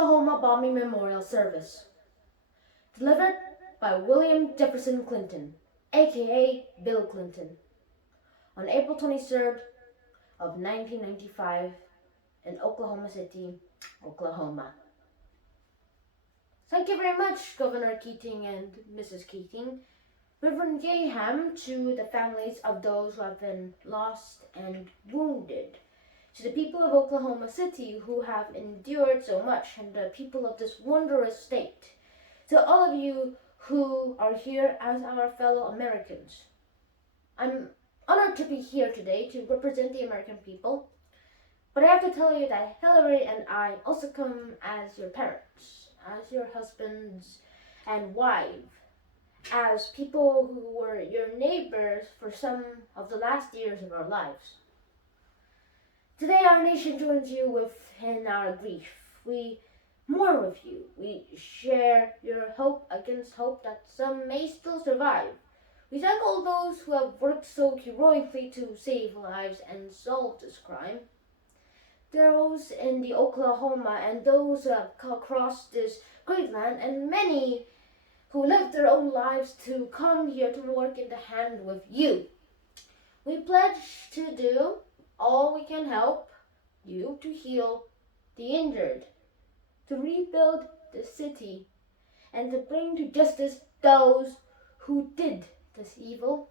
Oklahoma Bombing Memorial Service. Delivered by William Jefferson Clinton, aka Bill Clinton, on April 23rd of 1995 in Oklahoma City, Oklahoma. Thank you very much, Governor Keating and Mrs. Keating. Reverend Gaham, to the families of those who have been lost and wounded, to the people of Oklahoma City who have endured so much, and the people of this wondrous state, to all of you who are here as our fellow Americans. I'm honored to be here today to represent the American people, but I have to tell you that Hillary and I also come as your parents, as your husbands and wives, as people who were your neighbors for some of the last years of our lives. Today our nation joins you in our grief. We mourn with you. We share your hope against hope that some may still survive. We thank all those who have worked so heroically to save lives and solve this crime. Those in the Oklahoma and those who have crossed this great land, and many who lived their own lives to come here to work in the hand with you. We pledge to do all we can help you to heal the injured, to rebuild the city, and to bring to justice those who did this evil.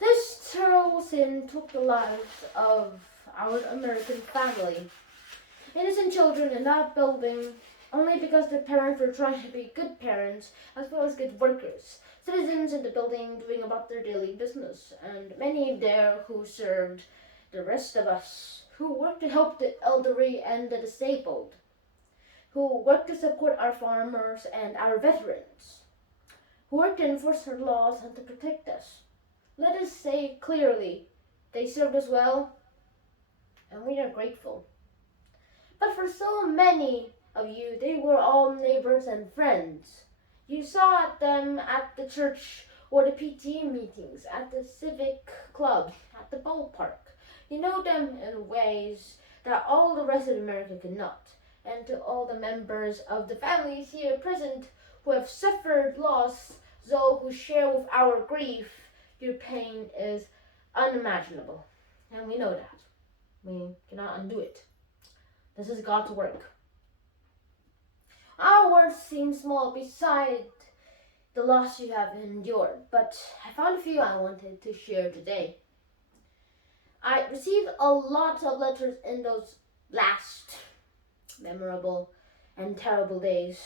This terrible sin took the lives of our American family. Innocent children in that building only because their parents were trying to be good parents as well as good workers. Citizens in the building doing about their daily business, and many there who served the rest of us, who worked to help the elderly and the disabled, who worked to support our farmers and our veterans, who worked to enforce our laws and to protect us. Let us say clearly, they served us well, and we are grateful. But for so many of you, they were all neighbors and friends. You saw them at the church or the PTA meetings, at the civic club, at the ballpark. You know them in ways that all the rest of America cannot. And to all the members of the families here present who have suffered loss, those who share with our grief, your pain is unimaginable. And we know that. We cannot undo it. This is God's work. Our words seem small beside the loss you have endured, but I found a few I wanted to share today. I received a lot of letters in those last memorable and terrible days.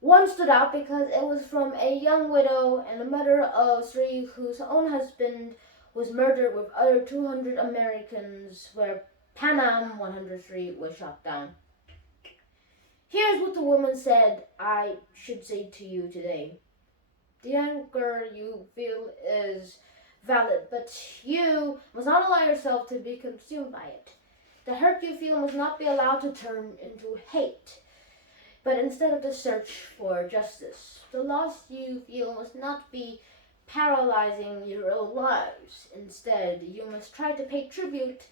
One stood out because it was from a young widow and a mother of three whose own husband was murdered with other 200 Americans where Pan Am 103 was shot down. Here's what the woman said I should say to you today. The anger you feel is valid, but you must not allow yourself to be consumed by it. The hurt you feel must not be allowed to turn into hate, but instead of the search for justice. The loss you feel must not be paralyzing your own lives. Instead, you must try to pay tribute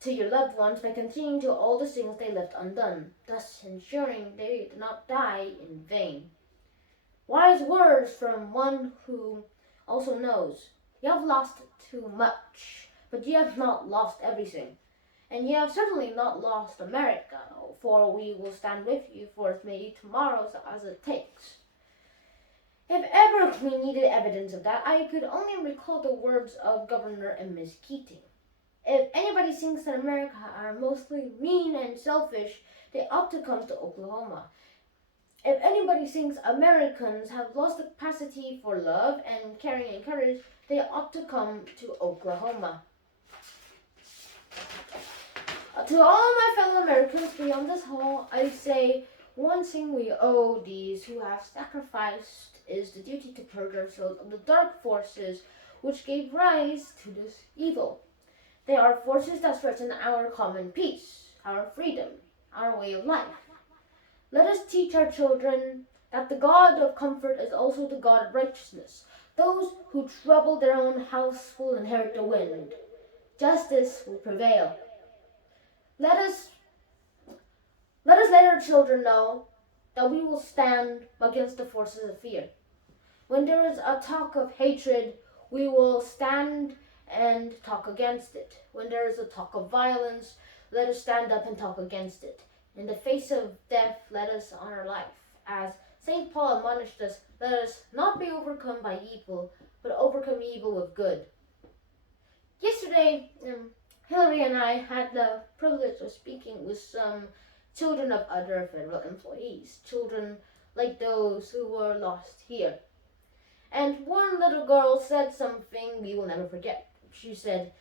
to your loved ones by continuing to all the things they left undone, thus ensuring they do not die in vain. Wise words from one who also knows. You have lost too much, but you have not lost everything. And you have certainly not lost America, for we will stand with you for as many tomorrows as it takes. If ever we needed evidence of that, I could only recall the words of Governor and Miss Keating. If anybody thinks that America are mostly mean and selfish, they ought to come to Oklahoma. If anybody thinks Americans have lost the capacity for love and caring and courage, they ought to come to Oklahoma. To all my fellow Americans beyond this hall, I say one thing we owe these who have sacrificed is the duty to purge ourselves of the dark forces which gave rise to this evil. They are forces that threaten our common peace, our freedom, our way of life. Let us teach our children that the God of comfort is also the God of righteousness. Those who trouble their own house will inherit the wind. Justice will prevail. Let us let our children know that we will stand against the forces of fear. When there is a talk of hatred, we will stand and talk against it. When there is a talk of violence, let us stand up and talk against it. In the face of death, let us honor life. As St. Paul admonished us, let us not be overcome by evil, but overcome evil with good. Yesterday, Hillary and I had the privilege of speaking with some children of other federal employees, children like those who were lost here. And one little girl said something we will never forget. She said,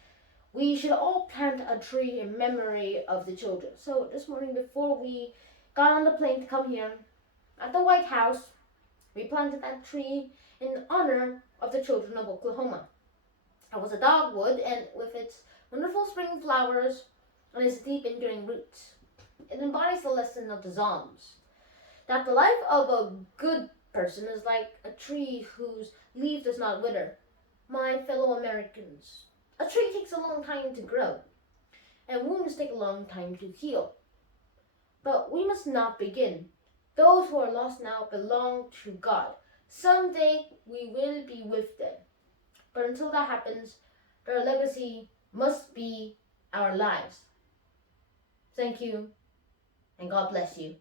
"We should all plant a tree in memory of the children." So this morning, before we got on the plane to come here, at the White House, we planted that tree in honor of the children of Oklahoma. It was a dogwood, and with its wonderful spring flowers and its deep enduring roots, it embodies the lesson of the Psalms, that the life of a good person is like a tree whose leaf does not wither. My fellow Americans, a tree takes a long time to grow, and wounds take a long time to heal. But we must not begin. Those who are lost now belong to God. Someday we will be with them. But until that happens, their legacy must be our lives. Thank you, and God bless you.